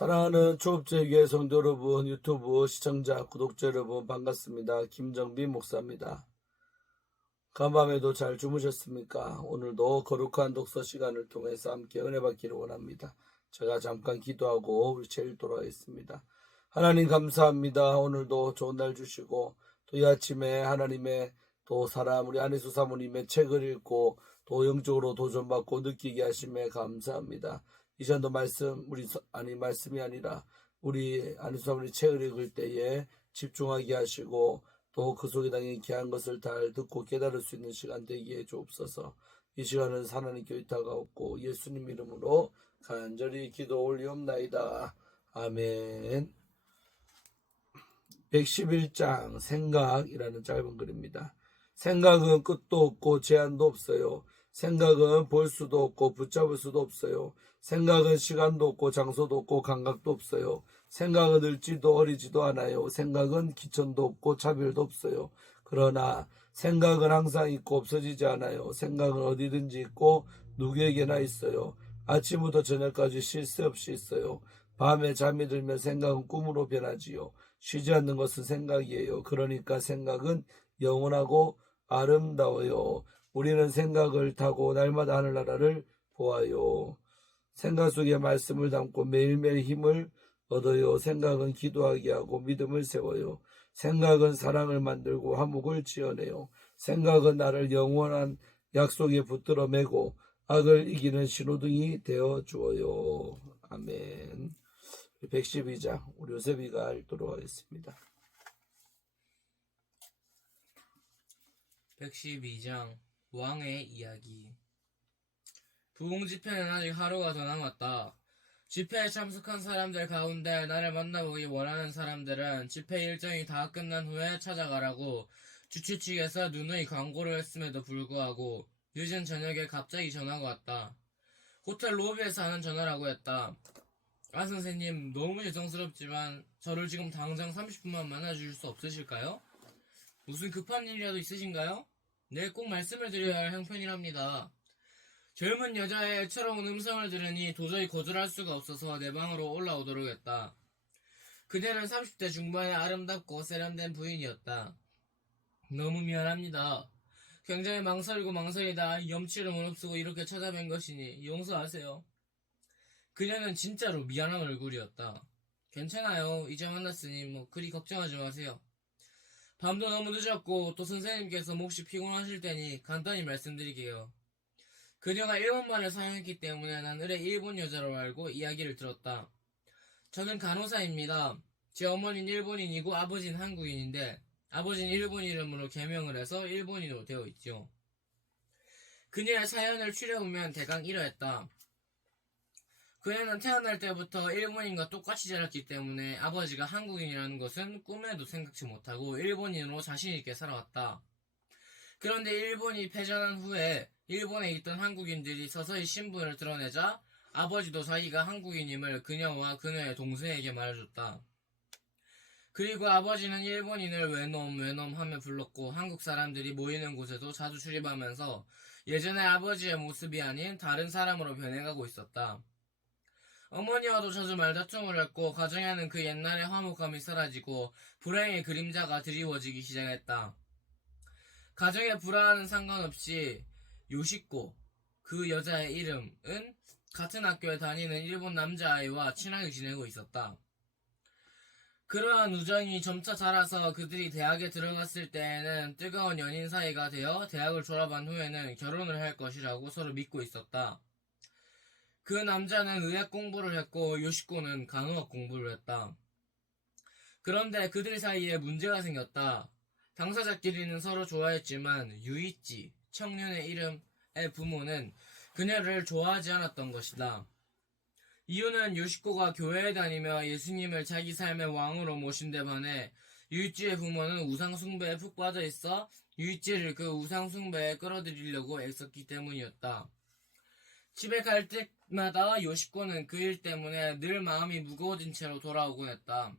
사랑하는 초업제교회 성도 여러분, 유튜브 시청자, 구독자 여러분 반갑습니다. 김정빈 목사입니다. 간밤에도 잘 주무셨습니까? 오늘도 거룩한 독서 시간을 통해서 함께 은혜 받기를 원합니다. 제가 잠깐 기도하고 우리 제일 돌아가겠습니다. 하나님 감사합니다. 오늘도 좋은 날 주시고 또 이 아침에 하나님의 또 사람 우리 안희수 사모님의 책을 읽고 또 영적으로 도전받고 느끼게 하심에 감사합니다. 이 시간도 말씀이 아니라 우리 안희수 사모님 책을 읽을 때에 집중하게 하시고 또 그 속에 담긴 귀한 것을 잘 듣고 깨달을 수 있는 시간 되게 해 주옵소서. 이 시간은 하나님께 의탁하옵고 예수님 이름으로 간절히 기도 올리옵나이다. 아멘. 111장 생각이라는 짧은 글입니다. 생각은 끝도 없고 제한도 없어요. 생각은 볼 수도 없고 붙잡을 수도 없어요. 생각은 시간도 없고 장소도 없고 감각도 없어요. 생각은 늙지도 어리지도 않아요. 생각은 기천도 없고 차별도 없어요. 그러나 생각은 항상 있고 없어지지 않아요. 생각은 어디든지 있고 누구에게나 있어요. 아침부터 저녁까지 쉴 새 없이 있어요. 밤에 잠이 들면 생각은 꿈으로 변하지요. 쉬지 않는 것은 생각이에요. 그러니까 생각은 영원하고 아름다워요. 우리는 생각을 타고 날마다 하늘나라를 보아요. 생각 속에 말씀을 담고 매일매일 힘을 얻어요. 생각은 기도하게 하고 믿음을 세워요. 생각은 사랑을 만들고 화목을 지어내요. 생각은 나를 영원한 약속에 붙들어 매고 악을 이기는 신호등이 되어 주어요. 아멘. 112장 우리 요셉이가 읽도록 하겠습니다. 112장 왕의 이야기. 부흥 집회는 아직 하루가 더 남았다. 집회에 참석한 사람들 가운데 나를 만나보기 원하는 사람들은 집회 일정이 다 끝난 후에 찾아가라고 주최 측에서 누누이 광고를 했음에도 불구하고 늦은 저녁에 갑자기 전화가 왔다. 호텔 로비에서 하는 전화라고 했다. 아 선생님, 너무 죄송스럽지만 저를 지금 당장 30분만 만나주실 수 없으실까요? 무슨 급한 일이라도 있으신가요? 네, 꼭 말씀을 드려야 할 형편이랍니다. 젊은 여자의 애처로운 음성을 들으니 도저히 거절할 수가 없어서 내 방으로 올라오도록 했다. 그녀는 30대 중반의 아름답고 세련된 부인이었다. 너무 미안합니다. 굉장히 망설이다 염치를 무릅쓰고 이렇게 찾아뵌 것이니 용서하세요. 그녀는 진짜로 미안한 얼굴이었다. 괜찮아요. 이제 만났으니 그리 걱정하지 마세요. 밤도 너무 늦었고 또 선생님께서 몹시 피곤하실 테니 간단히 말씀드리게요. 그녀가 일본말을 사용했기 때문에 난 의뢰 일본 여자로 알고 이야기를 들었다. 저는 간호사입니다. 제 어머니는 일본인이고 아버지는 한국인인데 아버지는 일본 이름으로 개명을 해서 일본인으로 되어 있죠. 그녀의 사연을 추려보면 대강 이러했다. 그녀는 태어날 때부터 일본인과 똑같이 자랐기 때문에 아버지가 한국인이라는 것은 꿈에도 생각지 못하고 일본인으로 자신있게 살아왔다. 그런데 일본이 패전한 후에 일본에 있던 한국인들이 서서히 신분을 드러내자 아버지도 자기가 한국인임을 그녀와 그녀의 동생에게 말해줬다. 그리고 아버지는 일본인을 외놈 하며 불렀고 한국 사람들이 모이는 곳에도 자주 출입하면서 예전의 아버지의 모습이 아닌 다른 사람으로 변해가고 있었다. 어머니와도 자주 말다툼을 했고 가정에는 그 옛날의 화목함이 사라지고 불행의 그림자가 드리워지기 시작했다. 가정의 불화와는 상관없이 요시코, 그 여자의 이름은 같은 학교에 다니는 일본 남자아이와 친하게 지내고 있었다. 그러한 우정이 점차 자라서 그들이 대학에 들어갔을 때에는 뜨거운 연인 사이가 되어 대학을 졸업한 후에는 결혼을 할 것이라고 서로 믿고 있었다. 그 남자는 의학 공부를 했고 요시코는 간호학 공부를 했다. 그런데 그들 사이에 문제가 생겼다. 당사자끼리는 서로 좋아했지만 유이치, 청년의 이름의 부모는 그녀를 좋아하지 않았던 것이다. 이유는 요시코가 교회에 다니며 예수님을 자기 삶의 왕으로 모신 데 반해 유이치의 부모는 우상숭배에 푹 빠져있어 유이치를 그 우상숭배에 끌어들이려고 애썼기 때문이었다. 집에 갈 때마다 요시코는 그 일 때문에 늘 마음이 무거워진 채로 돌아오곤 했다.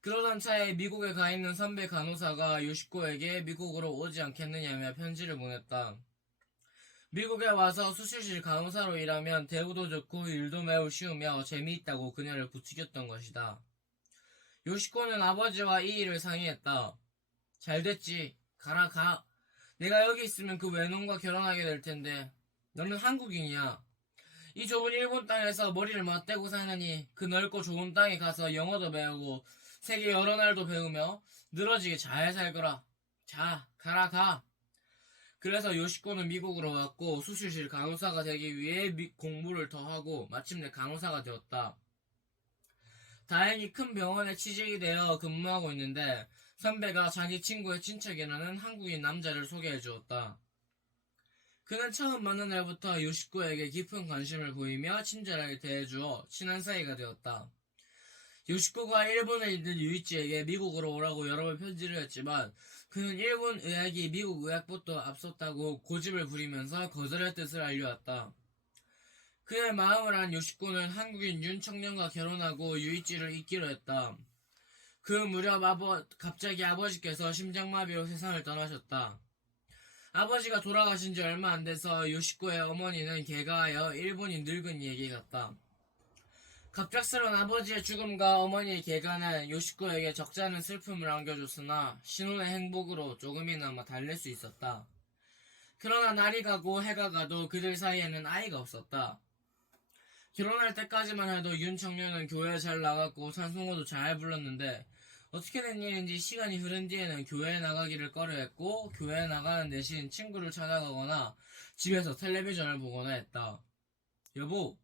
그러던 차에 미국에 가 있는 선배 간호사가 요시코에게 미국으로 오지 않겠느냐며 편지를 보냈다. 미국에 와서 수술실 간호사로 일하면 대우도 좋고 일도 매우 쉬우며 재미있다고 그녀를 부추겼던 것이다. 요시코는 아버지와 이 일을 상의했다. 잘 됐지. 가라 가. 내가 여기 있으면 그 외놈과 결혼하게 될 텐데. 너는 한국인이야. 이 좁은 일본 땅에서 머리를 맞대고 사느니 그 넓고 좋은 땅에 가서 영어도 배우고 세계 여러 날도 배우며 늘어지게 잘 살거라. 자, 가라 가. 그래서 요시코는 미국으로 왔고 수술실 간호사가 되기 위해 공부를 더 하고 마침내 간호사가 되었다. 다행히 큰 병원에 취직이 되어 근무하고 있는데 선배가 자기 친구의 친척이라는 한국인 남자를 소개해 주었다. 그는 처음 만난 날부터 요시코에게 깊은 관심을 보이며 친절하게 대해주어 친한 사이가 되었다. 요시코가 일본에 있는 유이치에게 미국으로 오라고 여러 번 편지를 했지만 그는 일본 의학이 미국 의학보다 앞섰다고 고집을 부리면서 거절할 뜻을 알려왔다. 그의 마음을 안 요시코는 한국인 윤 청년과 결혼하고 유이치를 잇기로 했다. 그 무렵 갑자기 아버지께서 심장마비로 세상을 떠나셨다. 아버지가 돌아가신 지 얼마 안 돼서 요시코의 어머니는 개가하여 일본인 늙은이에게 갔다. 갑작스런 아버지의 죽음과 어머니의 개가는 요시코에게 적지 않은 슬픔을 안겨줬으나 신혼의 행복으로 조금이나마 달랠 수 있었다. 그러나 날이 가고 해가 가도 그들 사이에는 아이가 없었다. 결혼할 때까지만 해도 윤 청년은 교회에 잘 나갔고 찬송호도 잘 불렀는데 어떻게 된 일인지 시간이 흐른 뒤에는 교회에 나가기를 꺼려했고 교회에 나가는 대신 친구를 찾아가거나 집에서 텔레비전을 보거나 했다. 여보,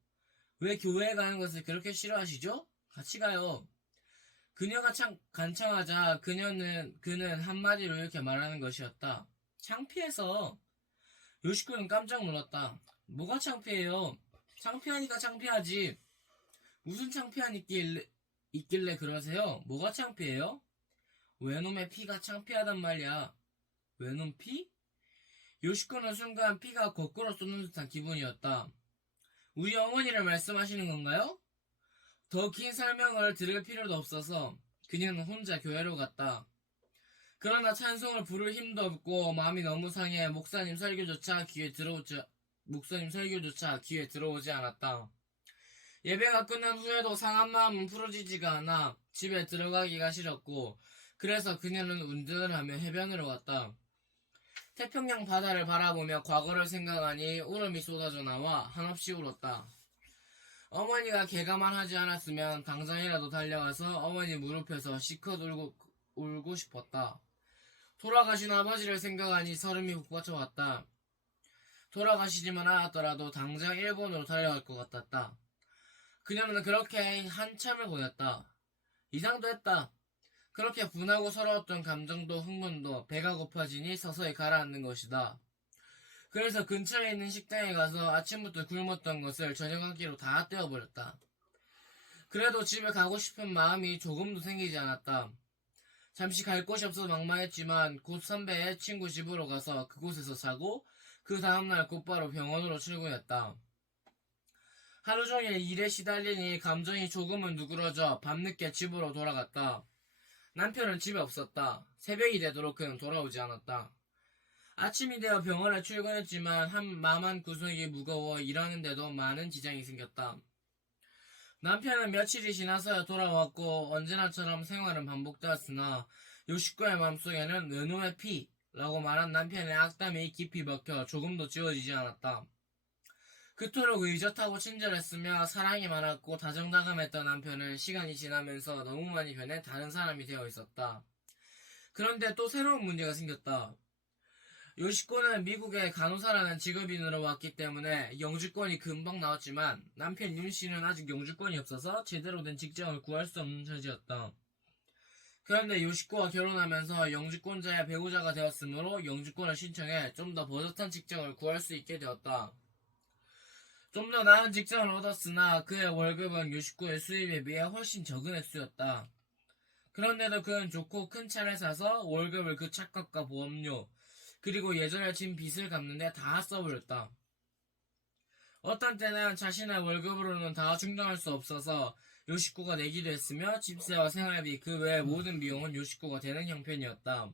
왜 교회에 가는 것을 그렇게 싫어하시죠? 같이 가요. 그녀가 간청하자 그는 한마디로 이렇게 말하는 것이었다. 창피해서. 요시코는 깜짝 놀랐다. 뭐가 창피해요? 창피하니까 창피하지. 무슨 있길래 그러세요? 뭐가 창피해요? 외놈의 피가 창피하단 말이야. 외놈 피? 요시코는 순간 피가 거꾸로 쏟는 듯한 기분이었다. 우리 어머니를 말씀하시는 건가요? 더 긴 설명을 들을 필요도 없어서 그녀는 혼자 교회로 갔다. 그러나 찬송을 부를 힘도 없고 마음이 너무 상해 목사님 설교조차 귀에 들어오지 않았다. 예배가 끝난 후에도 상한 마음은 풀어지지가 않아 집에 들어가기가 싫었고 그래서 그녀는 운전을 하며 해변으로 갔다. 태평양 바다를 바라보며 과거를 생각하니 울음이 쏟아져 나와 한없이 울었다. 어머니가 개가만 하지 않았으면 당장이라도 달려가서 어머니 무릎에서 시컷 울고 싶었다. 돌아가신 아버지를 생각하니 설움이 북받쳐왔다. 돌아가시지만 않았더라도 당장 일본으로 달려갈 것 같았다. 그녀는 그렇게 한참을 보냈다. 이상도 했다. 그렇게 분하고 서러웠던 감정도 흥분도 배가 고파지니 서서히 가라앉는 것이다. 그래서 근처에 있는 식당에 가서 아침부터 굶었던 것을 저녁 한 끼로 다 떼어버렸다. 그래도 집에 가고 싶은 마음이 조금도 생기지 않았다. 잠시 갈 곳이 없어서 막막했지만 곧 선배의 친구 집으로 가서 그곳에서 자고 그 다음날 곧바로 병원으로 출근했다. 하루 종일 일에 시달리니 감정이 조금은 누그러져 밤늦게 집으로 돌아갔다. 남편은 집에 없었다. 새벽이 되도록 그는 돌아오지 않았다. 아침이 되어 병원에 출근했지만 마음 한 구석이 무거워 일하는데도 많은 지장이 생겼다. 남편은 며칠이 지나서야 돌아왔고 언제나처럼 생활은 반복되었으나 요시코의 마음속에는 외놈의 피라고 말한 남편의 악담이 깊이 먹혀 조금도 지워지지 않았다. 그토록 의젓하고 친절했으며 사랑이 많았고 다정다감했던 남편은 시간이 지나면서 너무 많이 변해 다른 사람이 되어 있었다. 그런데 또 새로운 문제가 생겼다. 요시코는 미국에 간호사라는 직업인으로 왔기 때문에 영주권이 금방 나왔지만 남편 윤씨는 아직 영주권이 없어서 제대로 된 직장을 구할 수 없는 처지였다. 그런데 요시코와 결혼하면서 영주권자의 배우자가 되었으므로 영주권을 신청해 좀 더 버젓한 직장을 구할 수 있게 되었다. 좀 더 나은 직장을 얻었으나 그의 월급은 요시코의 수입에 비해 훨씬 적은 액수였다. 그런데도 그는 좋고 큰 차를 사서 월급을 그 차값과 보험료 그리고 예전에 진 빚을 갚는데 다 써버렸다. 어떤 때는 자신의 월급으로는 다 충당할 수 없어서 요시코가 내기도 했으며 집세와 생활비 그 외의 모든 비용은 요시코가 되는 형편이었다.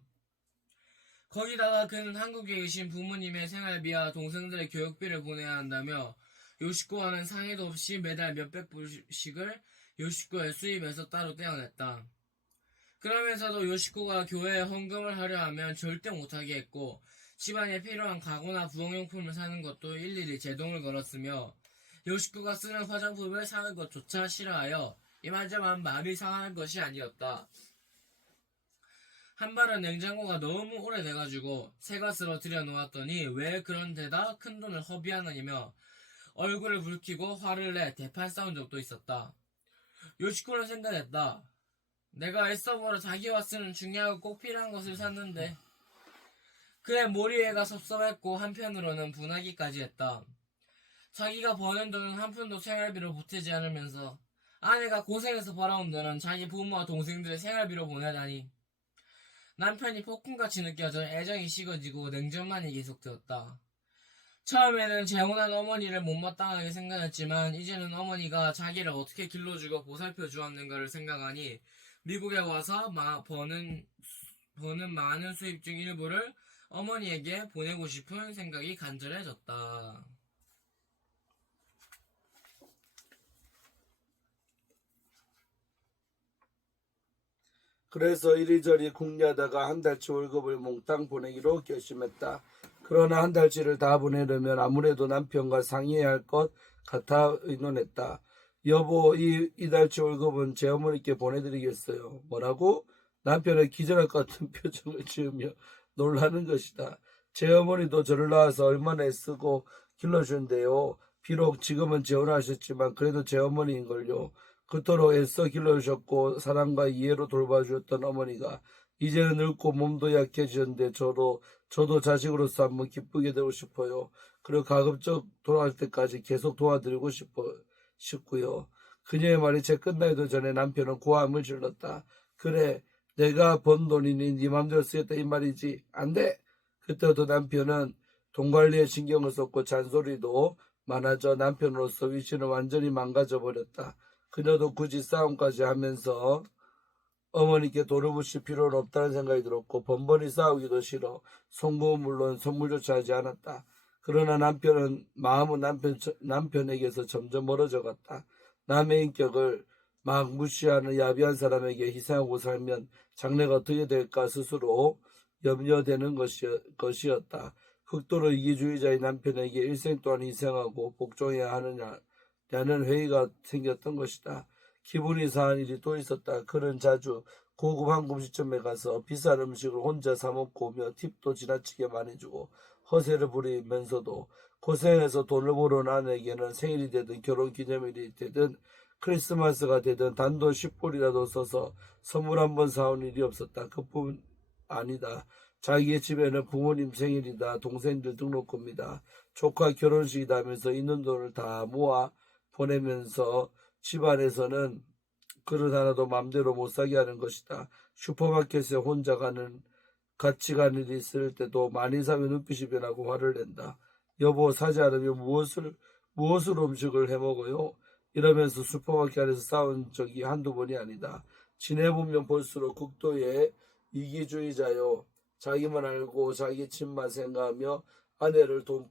거기다가 그는 한국에 계신 부모님의 생활비와 동생들의 교육비를 보내야 한다며 요시코와는 상의도 없이 매달 몇백 불씩을 요시코의 수입에서 따로 떼어냈다. 그러면서도 요시코가 교회에 헌금을 하려 하면 절대 못하게 했고 집안에 필요한 가구나 부엌용품을 사는 것도 일일이 제동을 걸었으며 요시코가 쓰는 화장품을 사는 것조차 싫어하여 이만저만 마음이 상하는 것이 아니었다. 한발은 냉장고가 너무 오래돼가지고 새 것으로 들여놓았더니 왜 그런 데다 큰돈을 허비하느냐며 얼굴을 붉히고 화를 내 대판 싸운 적도 있었다. 요시코는 생각했다. 내가 애써보러 자기와 쓰는 중요하고 꼭 필요한 것을 샀는데 그의 몰이해가 섭섭했고 한편으로는 분하기까지 했다. 자기가 버는 돈은 한 푼도 생활비로 보태지 않으면서 아내가 고생해서 벌어온 돈은 자기 부모와 동생들의 생활비로 보내다니 남편이 폭군같이 느껴져 애정이 식어지고 냉정만이 계속되었다. 처음에는 재혼한 어머니를 못마땅하게 생각했지만 이제는 어머니가 자기를 어떻게 길러주고 보살펴 주었는가를 생각하니 미국에 와서 버는 많은 수입 중 일부를 어머니에게 보내고 싶은 생각이 간절해졌다. 그래서 이리저리 궁리하다가 한 달치 월급을 몽땅 보내기로 결심했다. 그러나 한 달치를 다 보내려면 아무래도 남편과 상의해야 할 것 같아 의논했다. 여보, 이 달치 월급은 제 어머니께 보내드리겠어요. 뭐라고? 남편은 기절할 것 같은 표정을 지으며 놀라는 것이다. 제 어머니도 저를 낳아서 얼마나 애쓰고 길러주는데요. 비록 지금은 재혼하셨지만 그래도 제 어머니인걸요. 그토록 애써 길러주셨고 사랑과 이해로 돌봐주셨던 어머니가 이제는 늙고 몸도 약해지는데 저도 자식으로서 한번 기쁘게 되고 싶어요. 그리고 가급적 돌아갈 때까지 계속 도와드리고 싶고요. 그녀의 말이 채 끝나기도 전에 남편은 고함을 질렀다. 그래, 내가 번 돈이니 네 맘대로 쓰겠다 이 말이지. 안 돼! 그때부터 남편은 돈 관리에 신경을 썼고 잔소리도 많아져 남편으로서 위치는 완전히 망가져 버렸다. 그녀도 굳이 싸움까지 하면서 어머니께 돈을 붙일 필요는 없다는 생각이 들었고 번번이 싸우기도 싫어 송금은 물론 선물조차 하지 않았다. 그러나 마음은 남편에게서 점점 멀어져 갔다. 남의 인격을 막 무시하는 야비한 사람에게 희생하고 살면 장래가 어떻게 될까 스스로 염려되는 것이었다. 극도로 이기주의자의 남편에게 일생 동안 희생하고 복종해야 하느냐는 회의가 생겼던 것이다. 기분이 상한 일이 또 있었다. 그는 자주 고급 한국식점에 가서 비싼 음식을 혼자 사 먹고 오며 팁도 지나치게 많이 주고 허세를 부리면서도 고생해서 돈을 벌어온 아내에게는 생일이 되든 결혼기념일이 되든 크리스마스가 되든 단돈 10불이라도 써서 선물 한 번 사온 일이 없었다. 그뿐 아니다. 자기의 집에는 부모님 생일이다, 동생들 등록금이다, 조카 결혼식이다 하면서 있는 돈을 다 모아 보내면서 집안에서는 그릇 하나도 맘대로 못 사게 하는 것이다. 슈퍼마켓에 같이 가는 일이 있을 때도 많이 사면 눈빛이 변하고 화를 낸다. 여보, 사지 않으면 무엇으로 음식을 해 먹어요? 이러면서 슈퍼마켓 안에서 싸운 적이 한두 번이 아니다. 지내보면 볼수록 극도의 이기주의자요. 자기만 알고 자기 집만 생각하며 아내를 돈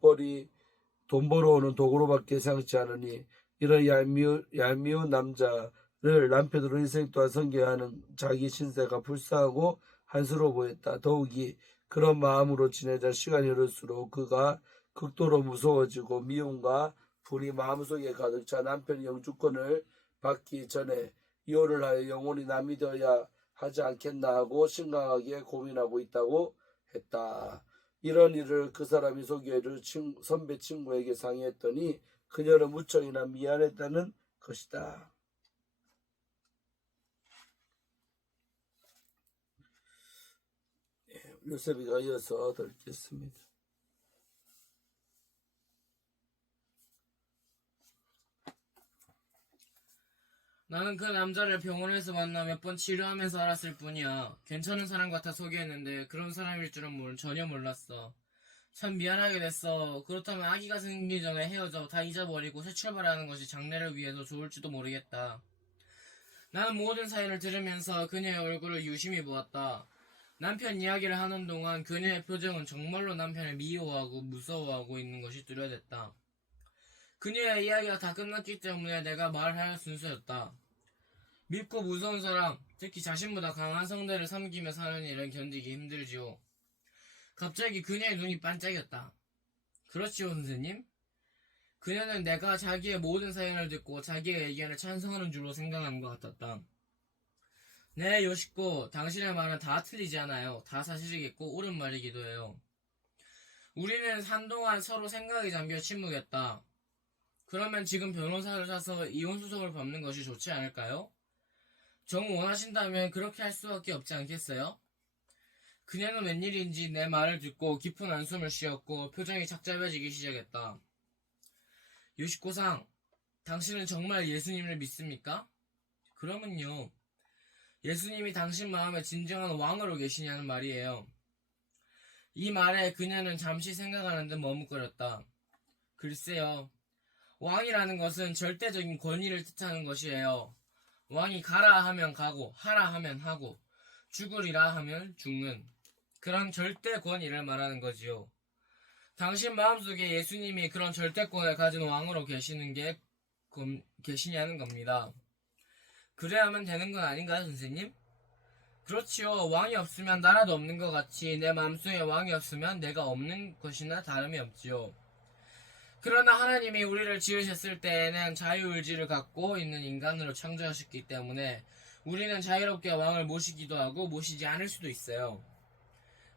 벌어오는 도구로밖에 생각지 않으니 이런 얄미운 남자를 남편으로 인생 동안 섬겨하는 자기 신세가 불쌍하고 한스러워 보였다. 더욱이 그런 마음으로 지내자 시간이 흐를수록 그가 극도로 무서워지고 미움과 불이 마음속에 가득 차 남편이 영주권을 받기 전에 이혼을 하여 영원히 남이 되어야 하지 않겠나 하고 심각하게 고민하고 있다고 했다. 이런 일을 그 사람이 소개해줄 선배 친구에게 상의했더니 그녀는 무척이나 미안했다는 것이다. 요셉이가 이어서 더 읽겠습니다. 나는 그 남자를 병원에서 만나 몇 번 치료하면서 알았을 뿐이야. 괜찮은 사람 같아 소개했는데 그런 사람일 줄은 전혀 몰랐어. 참 미안하게 됐어. 그렇다면 아기가 생기기 전에 헤어져 다 잊어버리고 새 출발하는 것이 장래를 위해서 좋을지도 모르겠다. 나는 모든 사연을 들으면서 그녀의 얼굴을 유심히 보았다. 남편 이야기를 하는 동안 그녀의 표정은 정말로 남편을 미워하고 무서워하고 있는 것이 뚜렷했다. 그녀의 이야기가 다 끝났기 때문에 내가 말할 순서였다. 밉고 무서운 사람, 특히 자신보다 강한 상대를 섬기며 사는 일은 견디기 힘들지요. 갑자기 그녀의 눈이 반짝였다. 그렇지요, 선생님? 그녀는 내가 자기의 모든 사연을 듣고 자기의 의견을 찬성하는 줄로 생각하는 것 같았다. 네, 요시코, 당신의 말은 다 틀리지 않아요. 다 사실이겠고 옳은 말이기도 해요. 우리는 한동안 서로 생각에 잠겨 침묵했다. 그러면 지금 변호사를 사서 이혼 소송을 밟는 것이 좋지 않을까요? 정 원하신다면 그렇게 할 수밖에 없지 않겠어요? 그녀는 웬일인지 내 말을 듣고 깊은 한숨을 쉬었고 표정이 착잡해지기 시작했다. 요시코상, 당신은 정말 예수님을 믿습니까? 그러면요. 예수님이 당신 마음에 진정한 왕으로 계시냐는 말이에요. 이 말에 그녀는 잠시 생각하는 듯 머뭇거렸다. 글쎄요. 왕이라는 것은 절대적인 권위를 뜻하는 것이에요. 왕이 가라 하면 가고 하라 하면 하고 죽으리라 하면 죽는 그런 절대 권위를 말하는 거지요. 당신 마음속에 예수님이 그런 절대권을 가진 왕으로 계시냐는 겁니다. 그래야 하면 되는 건 아닌가요, 선생님? 그렇지요. 왕이 없으면 나라도 없는 것 같이 내 마음속에 왕이 없으면 내가 없는 것이나 다름이 없지요. 그러나 하나님이 우리를 지으셨을 때에는 자유의지를 갖고 있는 인간으로 창조하셨기 때문에 우리는 자유롭게 왕을 모시기도 하고 모시지 않을 수도 있어요.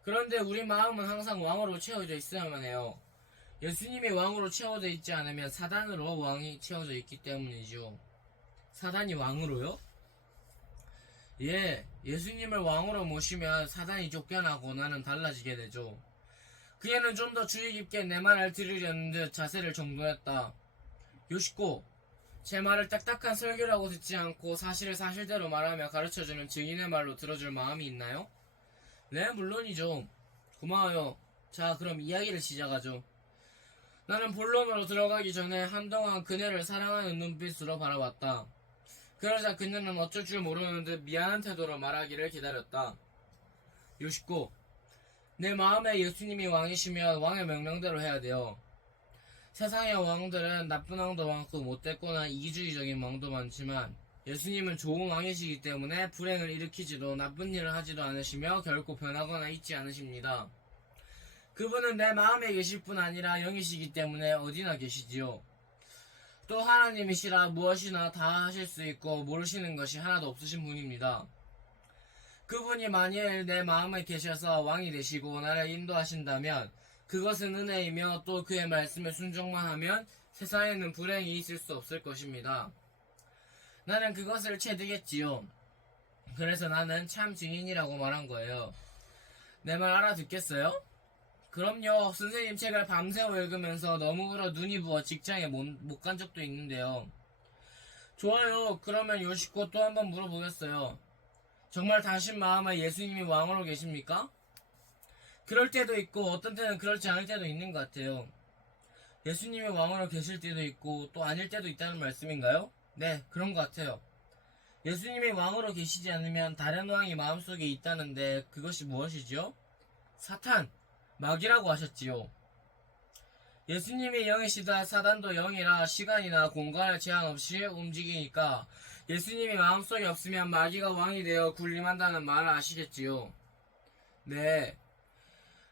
그런데 우리 마음은 항상 왕으로 채워져 있어야만 해요. 예수님이 왕으로 채워져 있지 않으면 사단으로 왕이 채워져 있기 때문이죠. 사단이 왕으로요? 예, 예수님을 왕으로 모시면 사단이 쫓겨나고 나는 달라지게 되죠. 그녀는 좀 더 주의 깊게 내 말을 들으려는 듯 자세를 정돈했다. 요시코, 제 말을 딱딱한 설교라고 듣지 않고 사실을 사실대로 말하며 가르쳐주는 증인의 말로 들어줄 마음이 있나요? 네, 물론이죠. 고마워요. 자, 그럼 이야기를 시작하죠. 나는 본론으로 들어가기 전에 한동안 그녀를 사랑하는 눈빛으로 바라봤다. 그러자 그녀는 어쩔 줄 모르는 듯 미안한 태도로 말하기를 기다렸다. 요시코, 내 마음에 예수님이 왕이시면 왕의 명령대로 해야 돼요. 세상의 왕들은 나쁜 왕도 많고 못됐거나 이기주의적인 왕도 많지만 예수님은 좋은 왕이시기 때문에 불행을 일으키지도 나쁜 일을 하지도 않으시며 결코 변하거나 잊지 않으십니다. 그분은 내 마음에 계실 뿐 아니라 영이시기 때문에 어디나 계시지요. 또 하나님이시라 무엇이나 다 하실 수 있고 모르시는 것이 하나도 없으신 분입니다. 그분이 만일 내 마음에 계셔서 왕이 되시고 나를 인도하신다면 그것은 은혜이며 또 그의 말씀에 순종만 하면 세상에는 불행이 있을 수 없을 것입니다. 나는 그것을 체득했지요. 그래서 나는 참 증인이라고 말한 거예요. 내 말 알아듣겠어요? 그럼요. 선생님 책을 밤새워 읽으면서 너무 울어 눈이 부어 직장에 못 간 적도 있는데요. 좋아요. 그러면 요시코 또 한번 물어보겠어요. 정말 당신 마음에 예수님이 왕으로 계십니까? 그럴 때도 있고 어떤 때는 그렇지 않을 때도 있는 것 같아요. 예수님이 왕으로 계실 때도 있고 또 아닐 때도 있다는 말씀인가요? 네, 그런 것 같아요. 예수님이 왕으로 계시지 않으면 다른 왕이 마음속에 있다는데 그것이 무엇이죠? 사탄, 마귀라고 하셨지요. 예수님이 영이시다 사단도 영이라 시간이나 공간의 제한 없이 움직이니까 예수님이 마음속에 없으면 마귀가 왕이 되어 군림한다는 말을 아시겠지요. 네.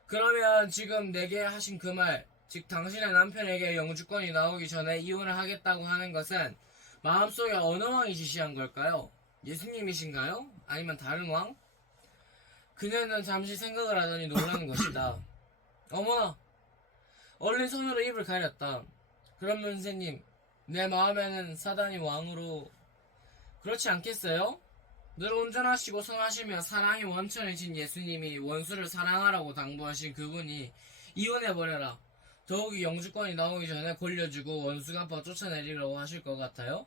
그러면 지금 내게 하신 그 말, 즉 당신의 남편에게 영주권이 나오기 전에 이혼을 하겠다고 하는 것은 마음속에 어느 왕이 지시한 걸까요? 예수님이신가요? 아니면 다른 왕? 그녀는 잠시 생각을 하더니 놀라는 것이다. 어머나! 얼른 손으로 입을 가렸다. 그러면 선생님, 내 마음에는 사단이 왕으로 그렇지 않겠어요? 늘 온전하시고 선하시며 사랑이 원천이신 예수님이 원수를 사랑하라고 당부하신 그분이 이혼해버려라. 더욱이 영주권이 나오기 전에 골려주고 원수 갚아 쫓아내리라고 하실 것 같아요?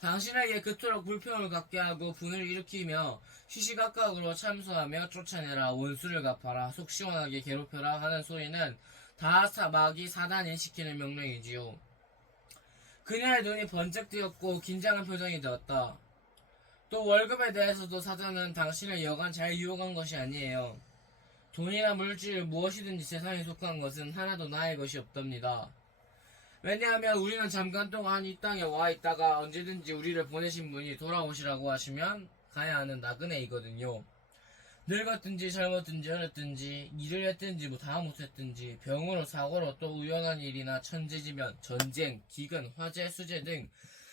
당신에게 그토록 불평을 갖게 하고 분을 일으키며 시시각각으로 참소하며 쫓아내라, 원수를 갚아라, 속 시원하게 괴롭혀라 하는 소리는 다 마귀 사단이 시키는 명령이지요. 그녀의 눈이 번쩍 뜨였고 긴장한 표정이 되었다. 또 월급에 대해서도 사자는 당신을 여간 잘 유혹한 것이 아니에요. 돈이나 물질 무엇이든지 세상에 속한 것은 하나도 나의 것이 없답니다. 왜냐하면 우리는 잠깐 동안 이 땅에 와 있다가 언제든지 우리를 보내신 분이 돌아오시라고 하시면 가야 하는 나그네이거든요. 늙었든지 젊었든지 어렸든지 일을 했든지 뭐 다 못했든지 병으로 사고로 또 우연한 일이나 천재지변, 전쟁, 기근, 화재, 수재 등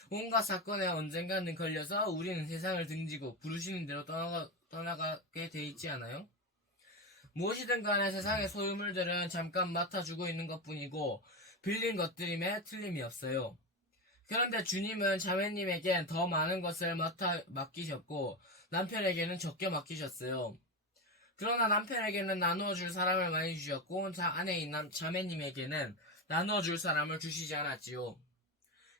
온갖 사건에 언젠가는 걸려서 우리는 세상을 등지고 부르시는 대로 떠나가게 돼 있지 않아요? 무엇이든 간에 세상의 소유물들은 잠깐 맡아주고 있는 것뿐이고 빌린 것들임에 틀림이 없어요. 그런데 주님은 자매님에겐 더 많은 것을 맡기셨고 남편에게는 적게 맡기셨어요. 그러나 남편에게는 나누어줄 사람을 많이 주셨고 아내인 자매님에게는 나누어줄 사람을 주시지 않았지요.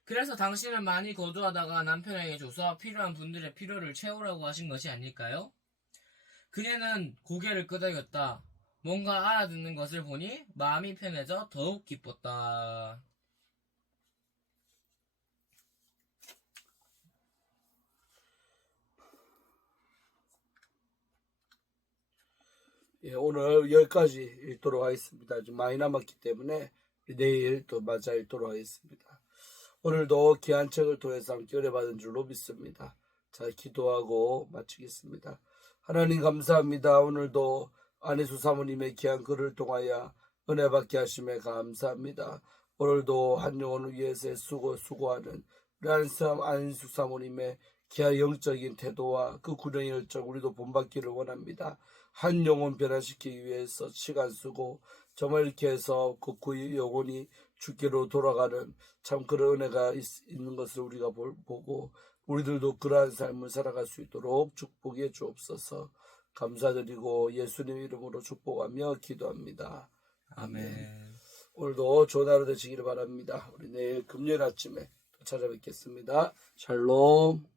그래서 당신은 많이 거두하다가 남편에게 줘서 필요한 분들의 필요를 채우라고 하신 것이 아닐까요? 그녀는 고개를 끄덕였다. 뭔가 알아듣는 것을 보니 마음이 편해져 더욱 기뻤다. 예, 오늘 여기까지 읽도록 하겠습니다. 좀 많이 남았기 때문에 내일 또 마저 읽도록 하겠습니다. 오늘도 귀한 책을 통해서 함께 은혜받은 줄로 믿습니다. 자, 기도하고 마치겠습니다. 하나님 감사합니다. 오늘도 안혜수 사모님의 귀한 글을 통하여 은혜받게 하심에 감사합니다. 오늘도 한 영혼을 위해서 수고하는 우리 안혜수 사모님의 귀한 영적인 태도와 그 구령의 열정 우리도 본받기를 원합니다. 한 영혼 변화시키기 위해서 시간 쓰고 정말 이렇게 해서 그 영혼이 주께로 돌아가는 참 그런 은혜가 있는 것을 우리가 보고 우리들도 그러한 삶을 살아갈 수 있도록 축복해 주옵소서. 감사드리고 예수님 이름으로 축복하며 기도합니다. 아멘. 오늘도 좋은 하루 되시기를 바랍니다. 우리 내일 금요일 아침에 또 찾아뵙겠습니다. 샬롬.